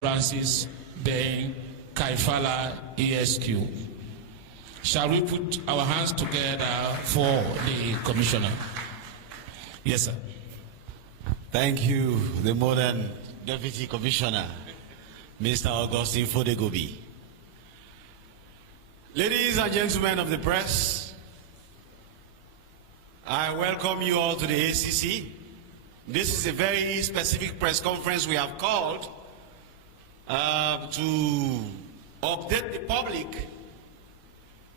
Francis, then Kaifala ESQ. Shall we put our hands together for the commissioner? Yes, sir. Thank you, the modern Deputy Commissioner, Mr. Augustine Fodegobi. Ladies and gentlemen of the press, I welcome you all to the ACC. This is a very specific press conference we have called to update the public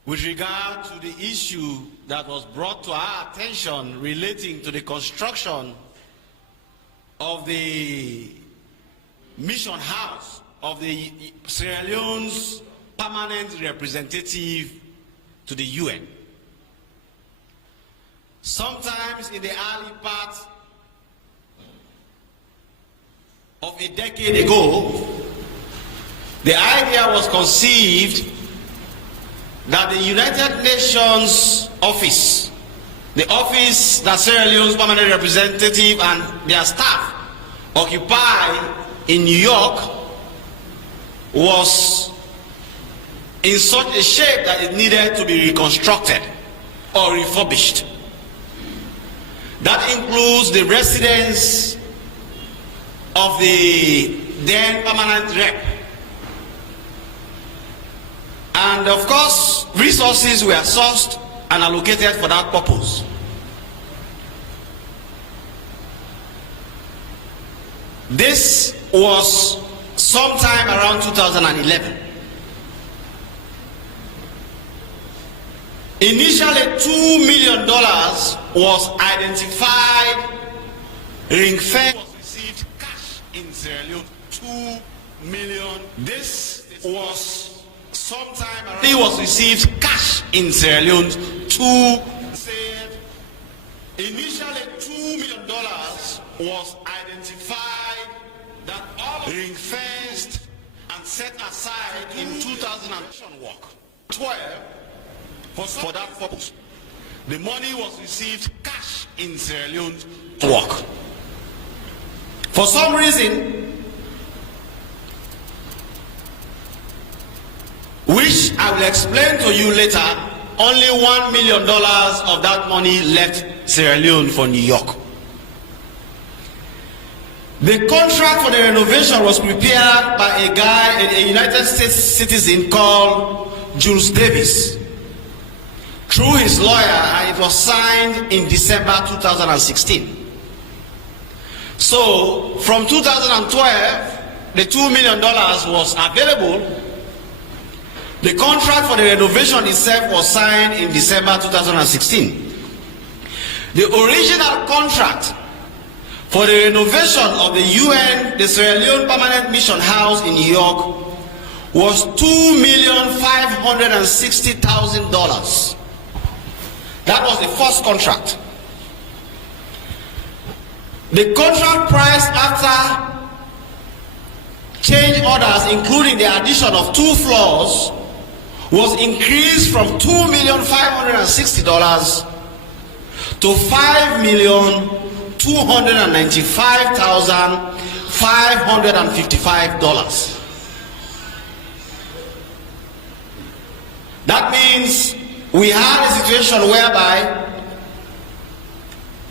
with regard to the issue that was brought to our attention relating to the construction of the mission house of the Sierra Leone's permanent representative to the UN. Sometimes in the early part of a decade ago, the idea was conceived that the United Nations office, the office that Sierra Leone's permanent representative and their staff occupy in New York, was in such a shape that it needed to be reconstructed or refurbished. That includes the residence of the then permanent rep. And of course, resources were sourced and allocated for that purpose. This was sometime around 2011. Initially, $2 million was identified, ring-fenced, was received cash in Sierra Leone, $2 million. This was sometime around, he was received cash in Sierra Leone, initially $2 million was identified, that all ring-fenced and set aside in 2012 for that purpose. The money was received cash in Sierra Leone to work. For some reason, which I will explain to you later, only $1 million of that money left Sierra Leone for New York. The contract for the renovation was prepared by a guy, a United States citizen called Jules Davis, through his lawyer, and it was signed in December 2016. So, from 2012, the $2 million was available. The contract for the renovation itself was signed in December 2016. The original contract for the renovation of the UN, the Sierra Leone Permanent Mission House in New York, was $2,560,000. That was the first contract. The contract price after change orders, including the addition of 2 floors, was increased from $2,560,000 to $5,295,555. That means we had a situation whereby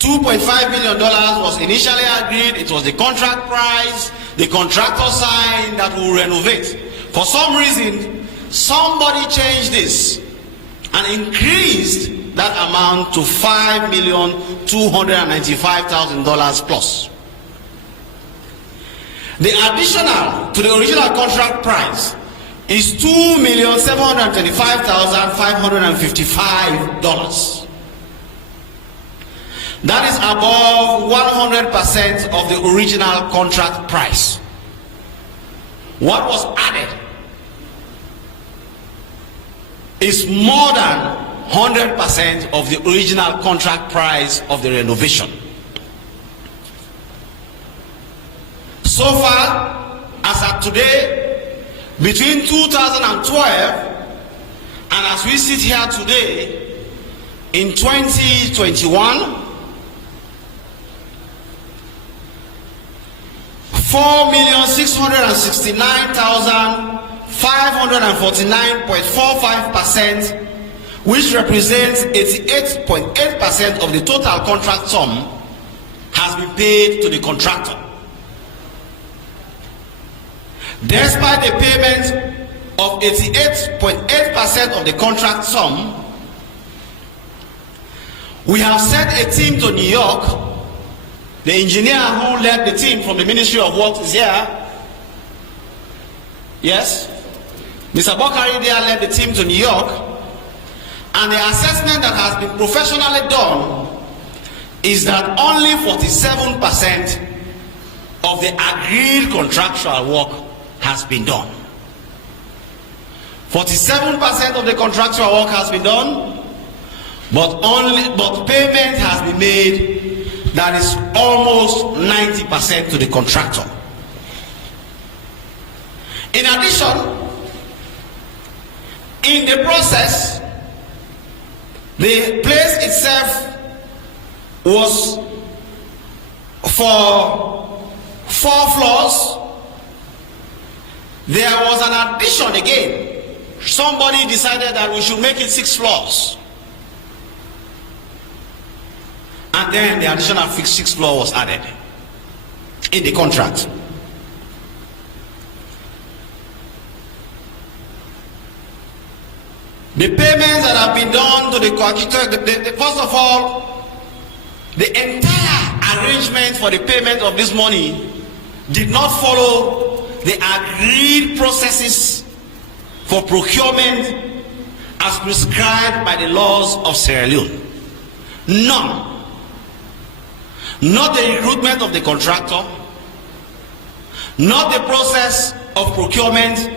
$2.5 million was initially agreed. It was the contract price. The contractor signed that will renovate. For some reason, somebody changed this and increased that amount to $5,295,000 plus. The additional to the original contract price is $2,725,555. That is above 100% of the original contract price. What was added is more than 100% of the original contract price of the renovation. So far, as at today, between 2012 and as we sit here today, in 2021, 4,669,549.45%, which represents 88.8% of the total contract sum, has been paid to the contractor. Despite the payment of 88.8% of the contract sum, we have sent a team to New York. The engineer who led the team from the Ministry of Works is here. Yes? Mr. Bokari there led the team to New York. And the assessment that has been professionally done is that only 47% of the agreed contractual work has been done. 47% of the contractual work has been done, but payment has been made that is almost 90% to the contractor. In addition, in the process, the place itself was for 4 floors. There was an addition again. Somebody decided that we should make it 6 floors. And then the additional 6th floor was added in the contract. The payments that have been done to the contractor, first of all, the entire arrangement for the payment of this money did not follow the agreed processes for procurement as prescribed by the laws of Sierra Leone. None. Not the recruitment of the contractor, not the process of procurement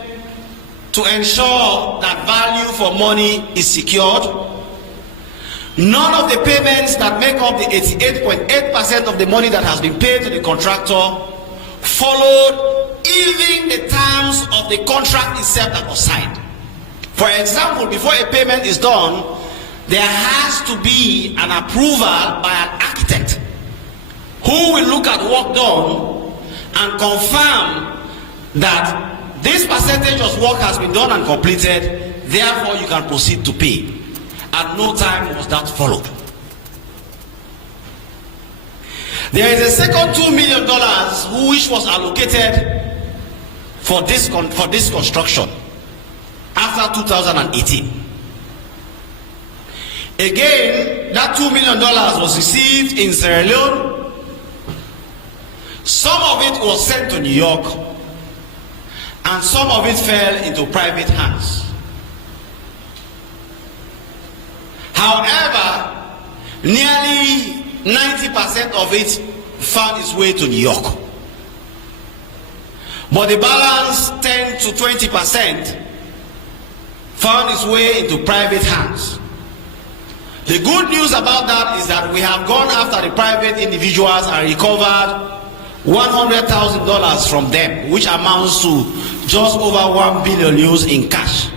to ensure that value for money is secured. None of the payments that make up the 88.8% of the money that has been paid to the contractor followed even the terms of the contract itself that was signed. For example, before a payment is done, there has to be an approval by an architect who will look at work done and confirm that this percentage of work has been done and completed, therefore you can proceed to pay. At no time was that followed. There is a second $2 million which was allocated for this construction after 2018. Again, that $2 million was received in Sierra Leone. Some of it was sent to New York, and some of it fell into private hands. However, nearly 90% of it found its way to New York. But the balance, 10 to 20%, found its way into private hands. The good news about that is that we have gone after the private individuals and recovered $100,000 from them, which amounts to just over $1 billion in cash.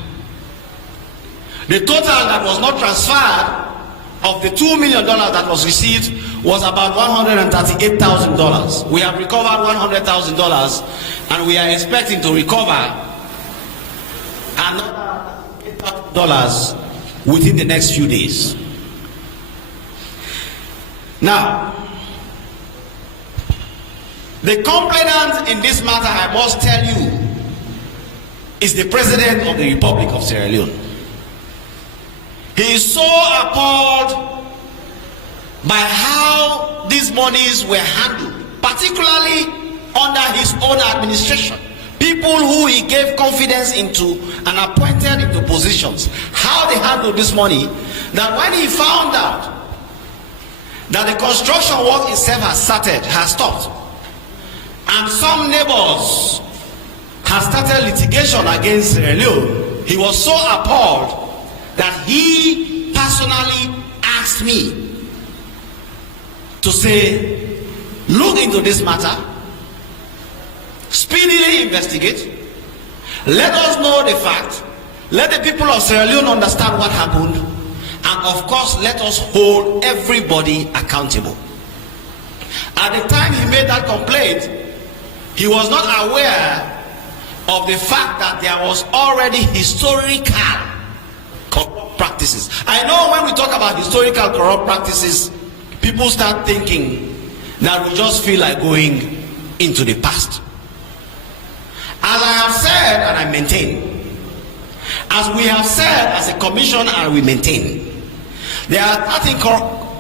The total that was not transferred of the $2 million that was received was about $138,000. We have recovered $100,000, and we are expecting to recover another $8,000 within the next few days. Now, the complainant in this matter, I must tell you, is the President of the Republic of Sierra Leone. He is so appalled by how these monies were handled, particularly under his own administration. People who he gave confidence into and appointed into positions, how they handled this money, that when he found out that the construction work itself has stopped, and some neighbors have started litigation against Sierra Leone, he was so appalled that he personally asked me to say, look into this matter, speedily investigate, let us know the fact, let the people of Sierra Leone understand what happened, and of course let us hold everybody accountable. At the time he made that complaint, he was not aware of the fact that there was already historical corrupt practices. I know when we talk about historical corrupt practices, people start thinking that we just feel like going into the past. As I have said and I maintain, as we have said as a commission and we maintain, there are 13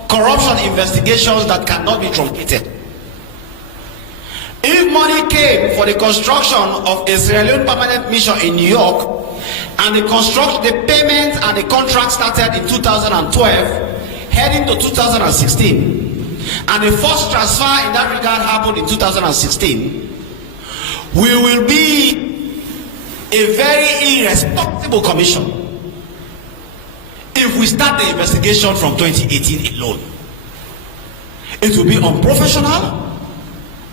corruption investigations that cannot be truncated. If money came for the construction of a Sierra Leone permanent mission in New York, and the payment and the contract started in 2012, heading to 2016, and the first transfer in that regard happened in 2016, we will be a very irresponsible commission if we start the investigation from 2018 alone. It will be unprofessional.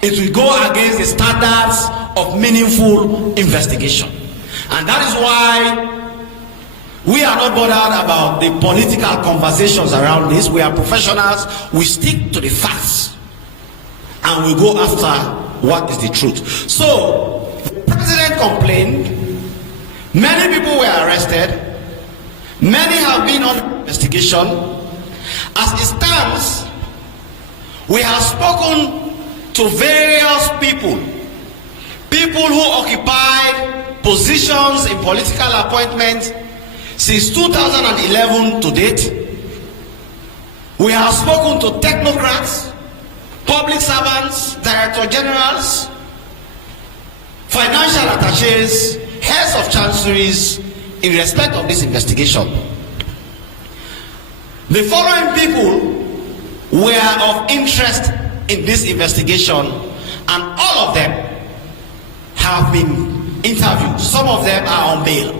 It will go against the standards of meaningful investigation. And that is why we are not bothered about the political conversations around this. We are professionals. We stick to the facts. And we go after what is the truth. So, the president complained. Many people were arrested. Many have been on investigation. As it stands, we have spoken to various people who occupied positions in political appointments since 2011 to date. We have spoken to technocrats, public servants, director generals, financial attaches, heads of chanceries in respect of this investigation. The following people were of interest in this investigation, and all of them have been interviewed. Some of them are on bail.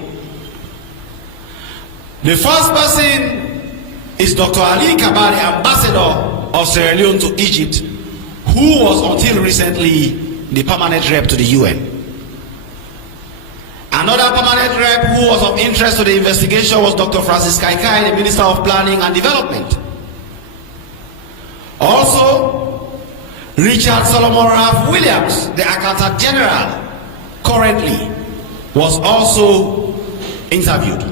The first person is Dr. Ali Kabari, ambassador of Sierra Leone to Egypt, who was until recently the permanent rep to the UN. Another permanent rep who was of interest to the investigation was Dr. Francis Kaikai, the Minister of Planning and Development. Also, Richard Solomon Ralph Williams, the Accountant General, currently was also interviewed.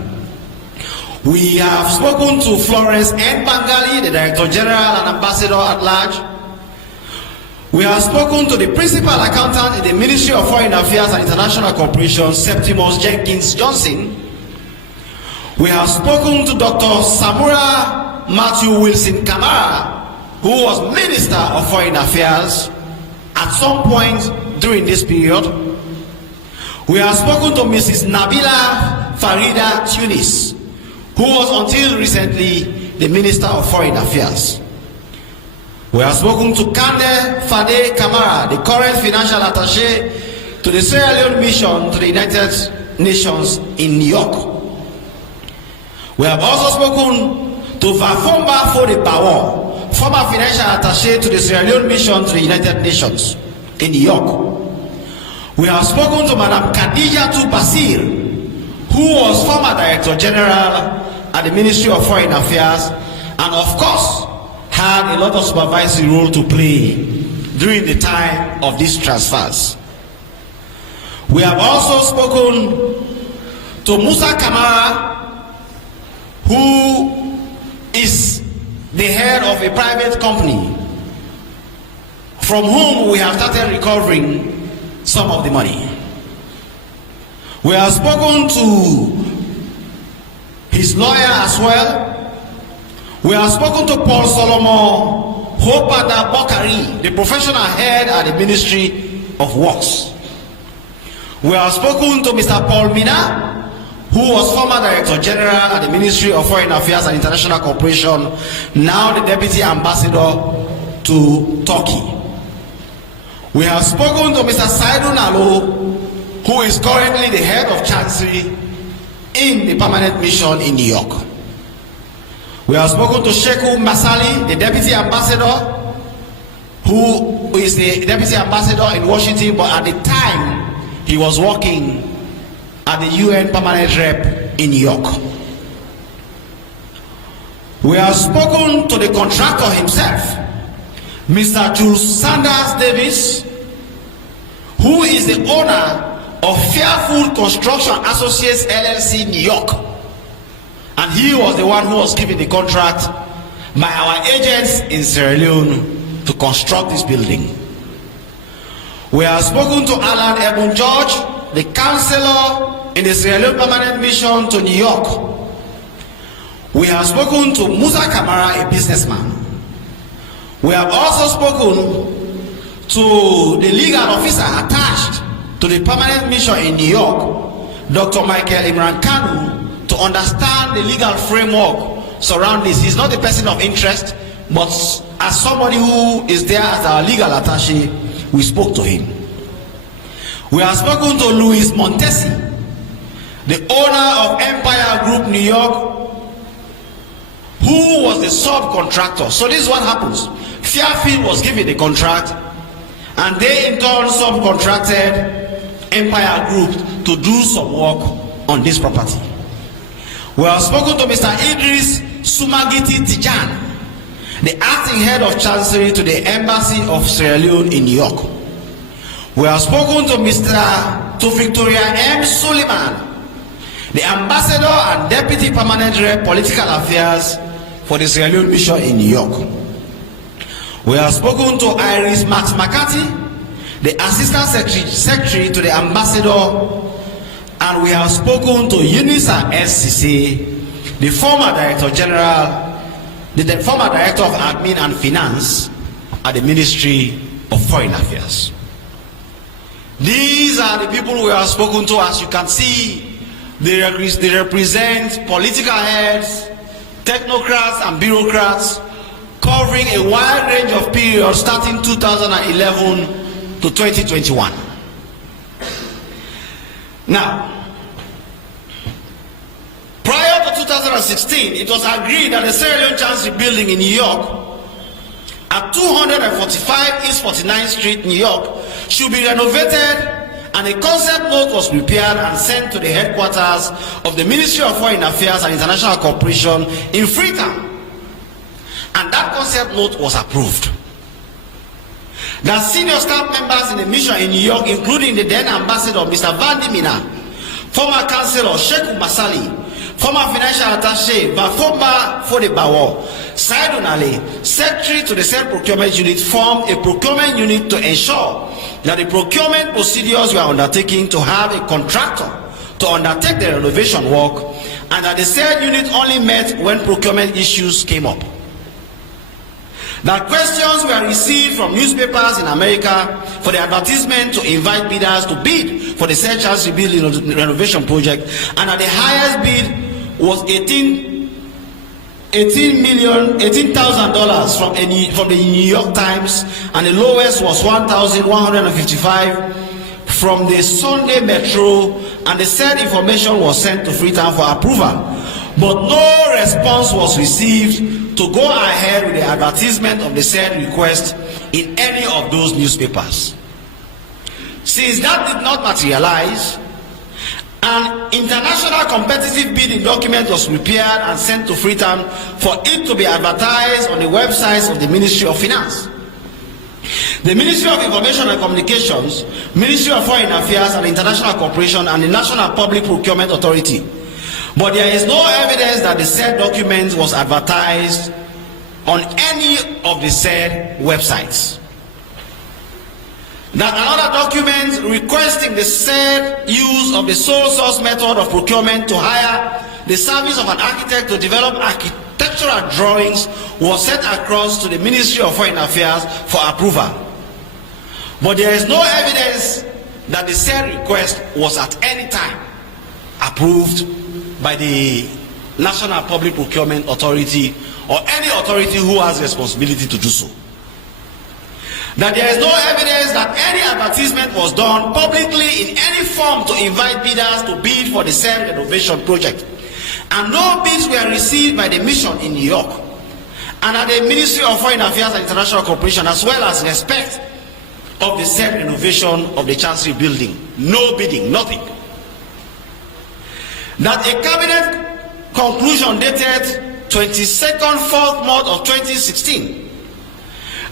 We have spoken to Florence N. Bangali, the Director General and Ambassador at Large. We have spoken to the Principal Accountant in the Ministry of Foreign Affairs and International Cooperation, Septimus Jenkins Johnson. We have spoken to Dr. Samura Matthew Wilson Kamara, who was Minister of Foreign Affairs at some point during this period. We have spoken to Mrs. Nabila Farida Tunis, who was until recently the Minister of Foreign Affairs. We have spoken to Kande Fade Kamara, the current financial attaché to the Sierra Leone mission to the United Nations in New York. We have also spoken to Vafomba Fode Bawo, former financial attaché to the Sierra Leone mission to the United Nations in New York. We have spoken to Madam Khadija Basir, who was former Director General at the Ministry of Foreign Affairs, and of course had a lot of supervisory role to play during the time of these transfers. We have also spoken to Musa Kamara, who is the head of a private company from whom we have started recovering some of the money. We have spoken to his lawyer as well. We have spoken to Paul Solomon Hopada Bokari, the professional head at the Ministry of Works. We have spoken to Mr. Paul Mina, who was former Director General at the Ministry of Foreign Affairs and International Cooperation, now the Deputy Ambassador to Turkey. We have spoken to Mr. Saidu Nalo, who is currently the head of Chancery in the permanent mission in New York. We have spoken to Sheku Masali, the Deputy Ambassador, who is the Deputy Ambassador in Washington, but at the time he was working at the UN permanent rep in New York. We have spoken to the contractor himself, Mr. Jules Sanders Davis, who is the owner of Fairfield Construction Associates LLC, New York. And he was the one who was given the contract by our agents in Sierra Leone to construct this building. We have spoken to Alan Ebun George, the counselor in the Sierra Leone Permanent Mission to New York. We have spoken to Musa Kamara, a businessman. We have also spoken to the legal officer attached to the Permanent Mission in New York, Dr. Michael Imran Kanu, to understand the legal framework surrounding this. He's not a person of interest, but as somebody who is there as our legal attaché, we spoke to him. We have spoken to Luis Montesi, the owner of Empire Group New York, who was the subcontractor. So this is what happens. Fairfield was given the contract, and they in turn subcontracted Empire Group to do some work on this property. We have spoken to Mr. Idris Sumagiti Tijan, the acting head of Chancery to the Embassy of Sierra Leone in New York. We have spoken to Victoria M. Suleiman, the ambassador and deputy permanent rep political affairs for the Sierra Leone Mission in New York. We have spoken to Iris Max McCarthy, the assistant secretary to the ambassador, and we have spoken to Unisa SCC, the former director general, the former director of admin and finance at the Ministry of Foreign Affairs. These are the people we have spoken to. As you can see, they represent political heads, technocrats and bureaucrats, covering a wide range of periods starting 2011 to 2021. Now, prior to 2016, it was agreed that the Sierra Leone Chancery Building in New York at 245 East 49th Street, New York, should be renovated, and a concept note was prepared and sent to the headquarters of the Ministry of Foreign Affairs and International Cooperation in Freetown. And that concept note was approved. The senior staff members in the mission in New York, including the then ambassador Mr. Vandi Mina, former councillor Sheikh Masali, former financial attaché Bafomba Fodebawo, Saidun Ali, secretary to the said procurement unit, formed a procurement unit to ensure that the procurement procedures were undertaken to have a contractor to undertake the renovation work, and that the said unit only met when procurement issues came up. That questions were received from newspapers in America for the advertisement to invite bidders to bid for the said Chancery Building renovation project, and that the highest bid was $18,000 from the New York Times, and the lowest was $1,155 from the Sunday Metro, and the said information was sent to Freetown for approval, but no response was received to go ahead with the advertisement of the said request in any of those newspapers. Since that did not materialize, an international competitive bidding document was prepared and sent to Freetown for it to be advertised on the websites of the Ministry of Finance, the Ministry of Information and Communications, Ministry of Foreign Affairs and International Cooperation, and the National Public Procurement Authority. But there is no evidence that the said document was advertised on any of the said websites. That another document requesting the said use of the sole source method of procurement to hire the service of an architect to develop architectural drawings was sent across to the Ministry of Foreign Affairs for approval. But there is no evidence that the said request was at any time approved by the National Public Procurement Authority or any authority who has responsibility to do so. That there is no evidence that any advertisement was done publicly in any form to invite bidders to bid for the said renovation project, and no bids were received by the mission in New York and at the Ministry of Foreign Affairs and International Cooperation, as well as respect of the said renovation of the Chancery Building. No bidding, nothing. That a cabinet conclusion dated 22nd 4th month of 2016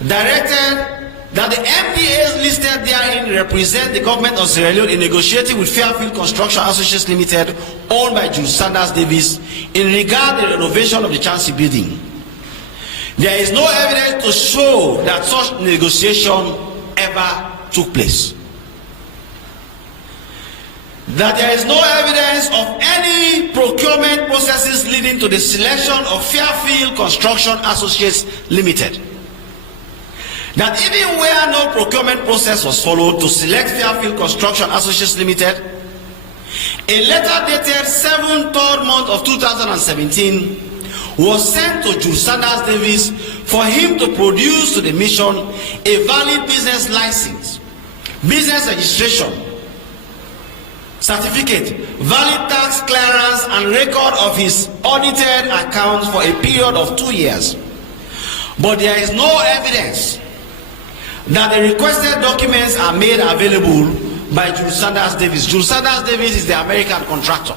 directed that the MDAs listed therein represent the government of Sierra Leone in negotiating with Fairfield Construction Associates Limited, owned by Jules Sanders Davis, in regard to the renovation of the Chancery Building. There is no evidence to show that such negotiation ever took place. That there is no evidence of any procurement processes leading to the selection of Fairfield Construction Associates Limited. That even where no procurement process was followed to select Fairfield Construction Associates Limited, a letter dated 7th month of 2017 was sent to Jules Sanders Davis for him to produce to the mission a valid business license, business registration certificate, valid tax clearance, and record of his audited accounts for a period of 2 years. But there is no evidence that the requested documents are made available by Jules Sanders Davis. Jules Sanders Davis is the American contractor.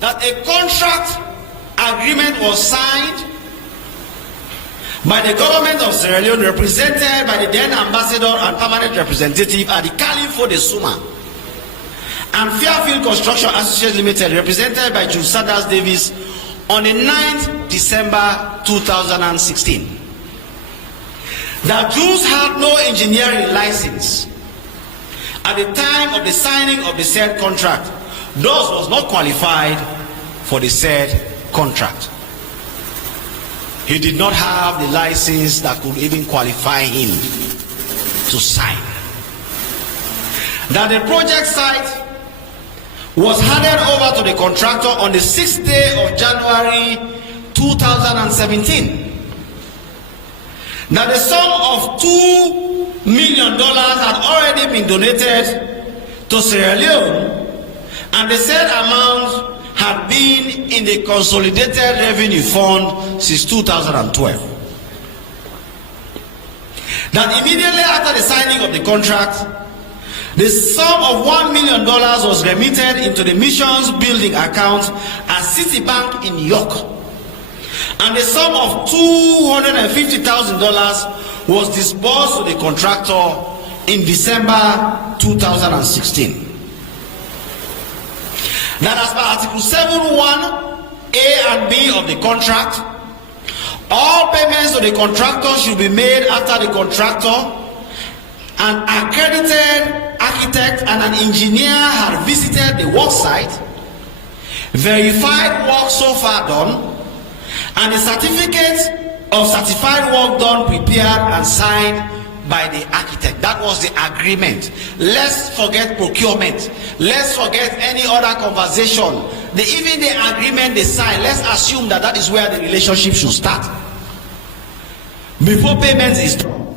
That a contract agreement was signed by the government of Sierra Leone, represented by the then ambassador and permanent representative at the Caliph de Suma, and Fairfield Construction Associates Limited, represented by Jules Sanders Davis, on the 9th December 2016. That Jules had no engineering license at the time of the signing of the said contract, thus was not qualified for the said contract. He did not have the license that could even qualify him to sign. That the project site was handed over to the contractor on the 6th day of January 2017. That the sum of $2 million had already been donated to Sierra Leone, and the said amount had been in the Consolidated Revenue Fund since 2012. That immediately after the signing of the contract, the sum of $1 million was remitted into the missions building account at Citibank in New York, and the sum of $250,000 was disbursed to the contractor in December 2016. That as per Article 7.1 A and B of the contract, all payments to the contractor should be made after the contractor, an accredited architect and an engineer had visited the work site, verified work so far done, and a certificate of certified work done prepared and signed by the architect. That was the agreement. Let's forget procurement. Let's forget any other conversation. Even the agreement they signed, let's assume that that is where the relationship should start. Before payment is done,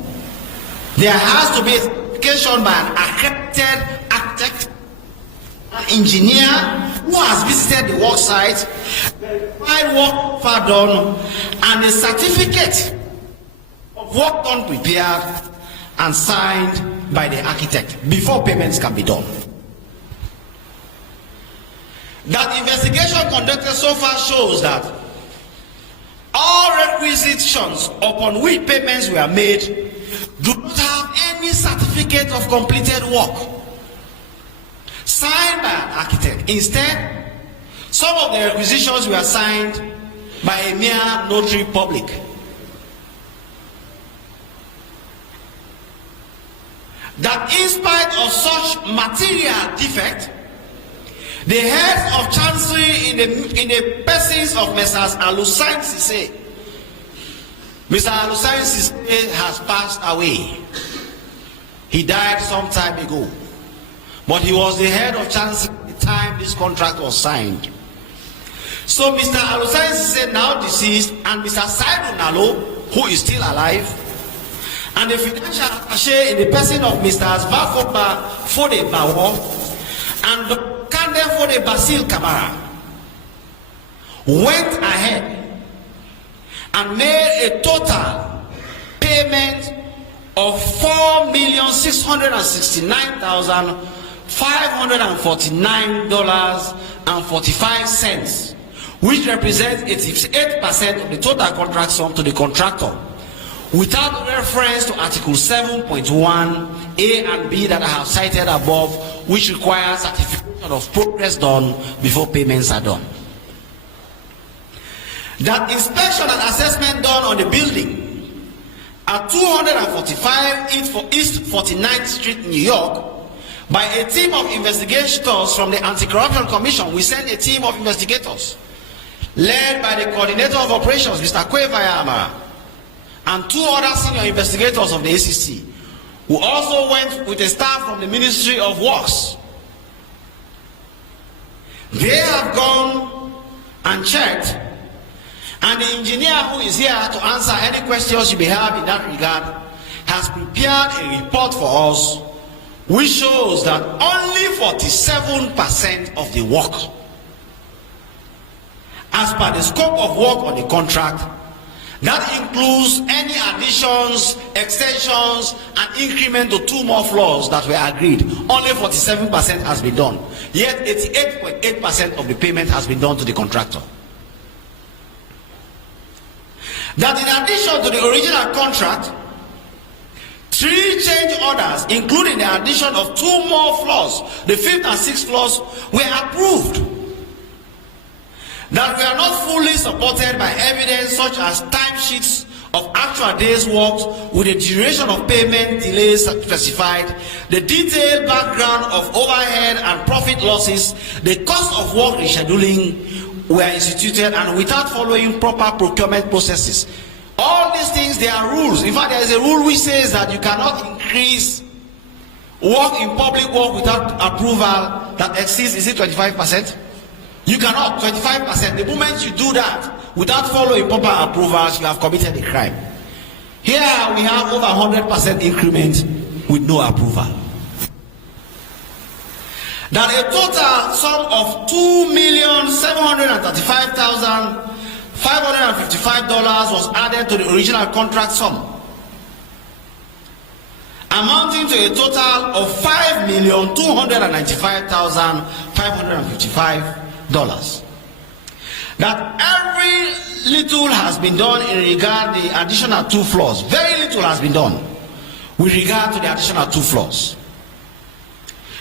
there has to be a certification by an accredited architect, an engineer who has visited the work site, verified work far done, and a certificate of work done prepared and signed by the architect before payments can be done. That investigation conducted so far shows that all requisitions upon which payments were made do not have any certificate of completed work signed by an architect. Instead, some of the requisitions were signed by a mere notary public. That in spite of such material defect, the heads of Chancery in the persons of Messrs. Alusain Sise, Mr. Alusain Sise has passed away. He died some time ago, but he was the head of Chancery at the time this contract was signed. So Mr. Alusain Sise, now deceased, and Mr. Saidu Nalo, who is still alive, and the financial attaché in the person of Mr. Asbafoba Fode Bawo and the Kande Fode Basil Kamara went ahead and made a total payment of $4,669,549.45, which represents 88% of the total contract sum to the contractor, without reference to Article 7.1 A and B that I have cited above, which requires certification of progress done before payments are done. That inspection and assessment done on the building at 245 East 49th Street, New York, by a team of investigators from the Anti-Corruption Commission. We sent a team of investigators led by the coordinator of operations, Mr. Kwevayama, and 2 other senior investigators of the ACC, who also went with a staff from the Ministry of Works. They have gone and checked, and the engineer who is here to answer any questions you may have in that regard has prepared a report for us which shows that only 47% of the work, as per the scope of work on the contract, that includes any additions, extensions, and increment to 2 more floors that were agreed, only 47% has been done. Yet 88.8% of the payment has been done to the contractor. That in addition to the original contract, 3 change orders, including the addition of 2 more floors, the 5th and 6th floors, were approved. That we are not fully supported by evidence such as timesheets of actual days worked with the duration of payment delays specified, the detailed background of overhead and profit losses, the cost of work rescheduling were instituted, and without following proper procurement processes. All these things, they are rules. In fact, there is a rule which says that you cannot increase work in public work without approval that exceeds, is it 25%? You cannot, 25%. The moment you do that without following proper approvals, you have committed a crime. Here we have over 100% increment with no approval. That a total sum of $2,735,555 was added to the original contract sum, amounting to a total of $5,295,555. That every little has been done in regard to the additional 2 floors. Very little has been done with regard to the additional 2 floors.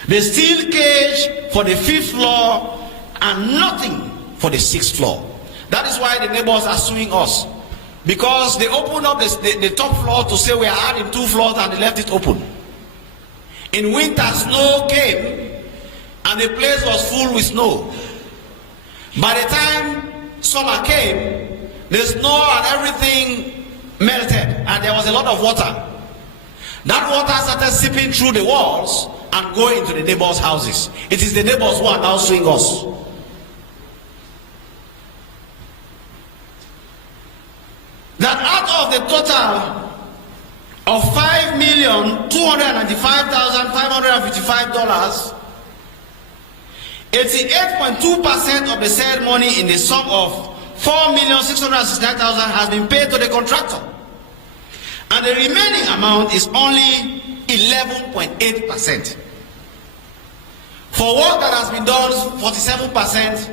The steel cage for the 5th floor and nothing for the 6th floor. That is why the neighbors are suing us, because they opened up the top floor to say we are adding 2 floors and they left it open. In winter, snow came and the place was full with snow. By the time summer came, the snow and everything melted and there was a lot of water. That water started seeping through the walls and going into the neighbors' houses. It is the neighbors who are now suing us. That out of the total of $5,295,555, 88.2% of the said money in the sum of $4,669,000 has been paid to the contractor, and the remaining amount is only 11.8%. For work that has been done, 47%,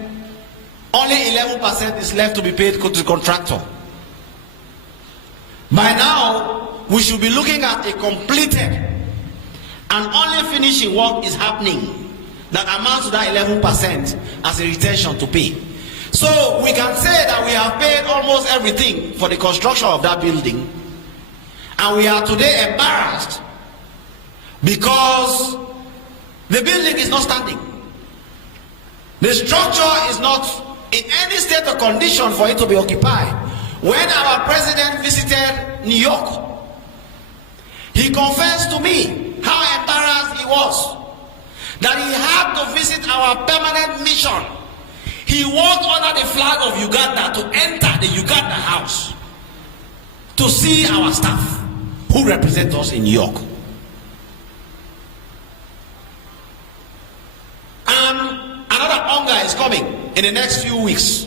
only 11% is left to be paid to the contractor. By now, we should be looking at a completed and only finishing work is happening that amounts to that 11% as a retention to pay. So we can say that we have paid almost everything for the construction of that building, and we are today embarrassed because the building is not standing. The structure is not in any state or condition for it to be occupied. When our president visited New York, he confessed to me how embarrassed he was that he had to visit our permanent mission. He walked under the flag of Uganda to enter the Uganda house to see our staff who represent us in New York. And another hunger is coming in the next few weeks.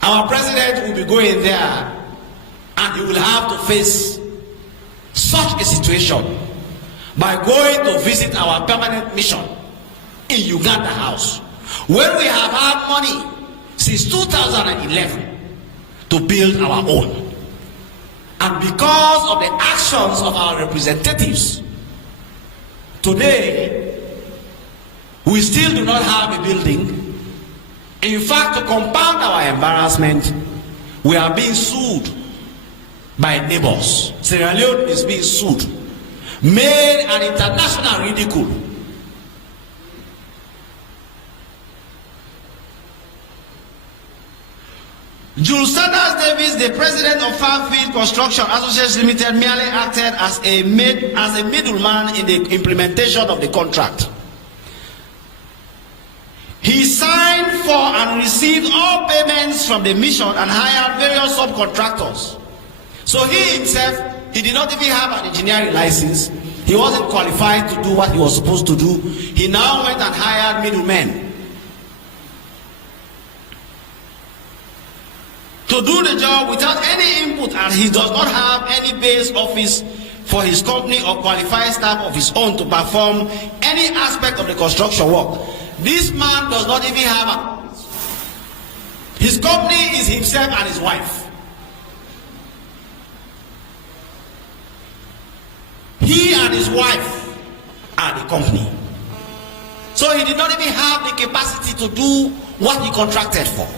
Our president will be going there and he will have to face such a situation by going to visit our permanent mission in Uganda House, where we have had money since 2011 to build our own. And because of the actions of our representatives, today, we still do not have a building. In fact, to compound our embarrassment, we are being sued by neighbors. Sierra Leone is being sued, made an international ridicule. Jules Sanders Davis, the president of Farmfield Construction Associates Limited, merely acted as a middleman in the implementation of the contract. He signed for and received all payments from the mission and hired various subcontractors. So he himself, he did not even have an engineering license. He wasn't qualified to do what he was supposed to do. He now went and hired middlemen to do the job without any input, and he does not have any base office for his company or qualified staff of his own to perform any aspect of the construction work. This man does not even have his company is himself and his wife. He and his wife are the company. So he did not even have the capacity to do what he contracted for.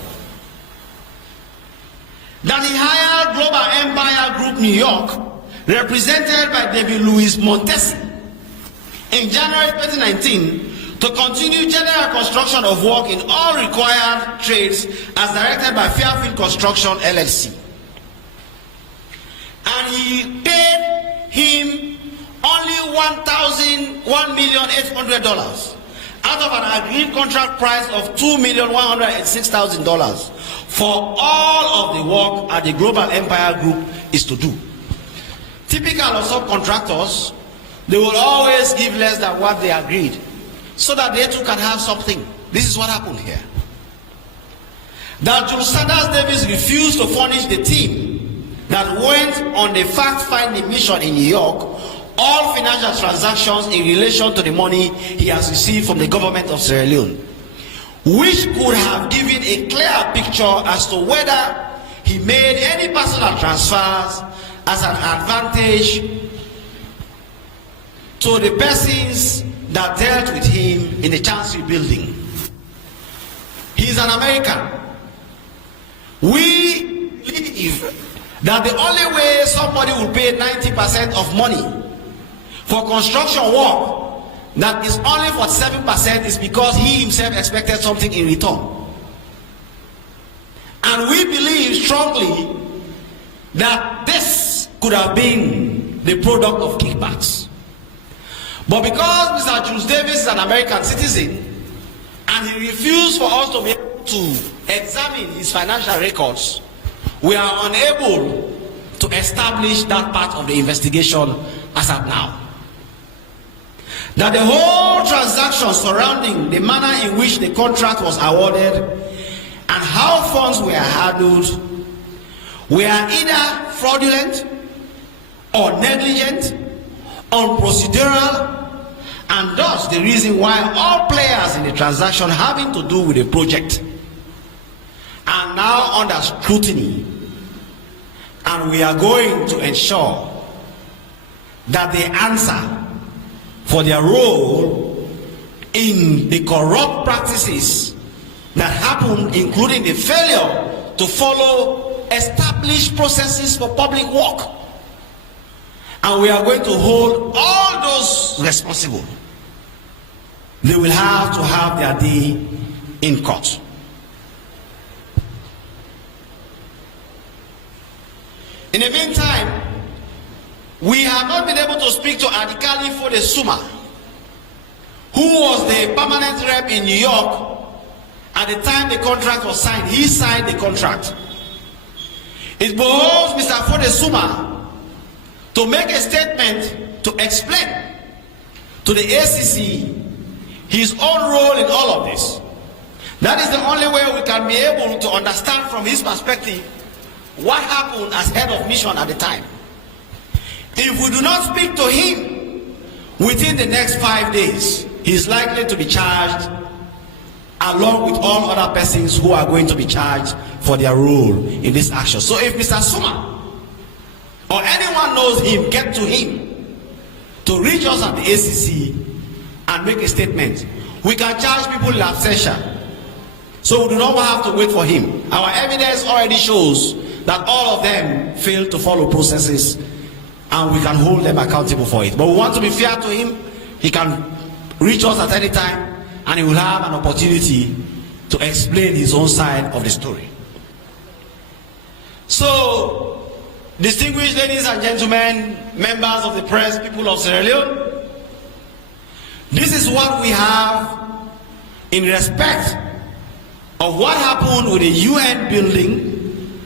That he hired Global Empire Group New York, represented by David Louis Montesi, in January 2019 to continue general construction of work in all required trades as directed by Fairfield Construction LLC. And he paid him only $1,800,000 out of an agreed contract price of $2,186,000 for all of the work at the Global Empire Group is to do. Typical of subcontractors, they will always give less than what they agreed so that they too can have something. This is what happened here. That Jules Sanders Davis refused to furnish the team that went on the fact-finding mission in New York all financial transactions in relation to the money he has received from the government of Sierra Leone, which could have given a clear picture as to whether he made any personal transfers as an advantage to the persons that dealt with him in the Chancery Building. He is an American. We believe that the only way somebody will pay 90% of money for construction work that is only for 7% is because he himself expected something in return. And we believe strongly that this could have been the product of kickbacks. But because Mr. Jules Davis is an American citizen and he refused for us to be able to examine his financial records, we are unable to establish that part of the investigation as at now. That the whole transaction surrounding the manner in which the contract was awarded and how funds were handled were either fraudulent or negligent, unprocedural, and thus the reason why all players in the transaction having to do with the project are now under scrutiny, and we are going to ensure that they answer for their role in the corrupt practices that happened, including the failure to follow established processes for public work. And we are going to hold all those responsible. They will have to have their day in court. In the meantime, we have not been able to speak to Adikali Fode-Suma, who was the permanent rep in New York at the time the contract was signed. He signed the contract. It behoves Mr. Fode-Suma to make a statement to explain to the ACC his own role in all of this. That is the only way we can be able to understand from his perspective what happened as head of mission at the time. If we do not speak to him within the next 5 days, he is likely to be charged along with all other persons who are going to be charged for their role in this action. So if Mr. Suma or anyone knows him, get to him to reach us at the ACC and make a statement. We can charge people in absentia, so we do not have to wait for him. Our evidence already shows that all of them failed to follow processes, and we can hold them accountable for it. But we want to be fair to him. He can reach us at any time, and he will have an opportunity to explain his own side of the story. So, distinguished ladies and gentlemen, members of the press, people of Sierra Leone, this is what we have in respect of what happened with the UN building.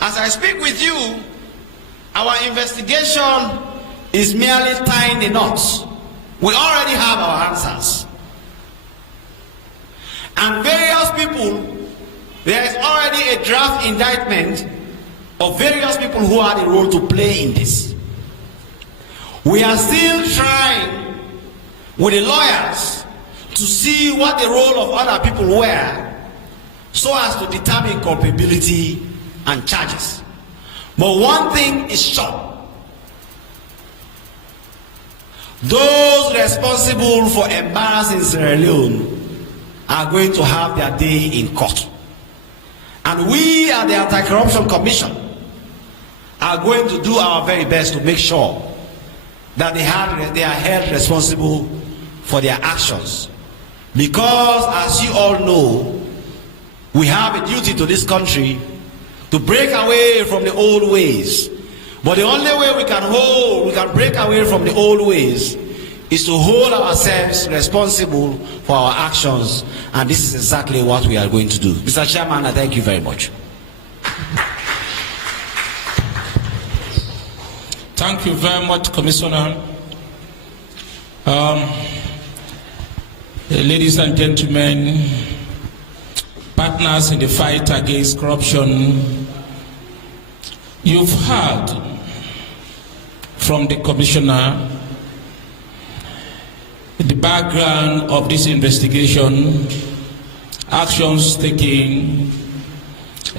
As I speak with you, our investigation is merely tying the knots. We already have our answers. And various people, there is already a draft indictment of various people who had a role to play in this. We are still trying with the lawyers to see what the role of other people were, so as to determine culpability and charges. But one thing is sure: those responsible for embarrassing Sierra Leone are going to have their day in court. And we at the Anti-Corruption Commission are going to do our very best to make sure that they are held responsible for their actions. Because, as you all know, we have a duty to this country to break away from the old ways. But the only way we can break away from the old ways is to hold ourselves responsible for our actions. And this is exactly what we are going to do. Mr. Chairman, I thank you very much. Thank you very much, Commissioner. Ladies and gentlemen, partners in the fight against corruption, you've heard from the Commissioner the background of this investigation, actions taken,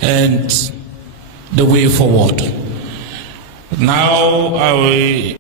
and the way forward. Now I will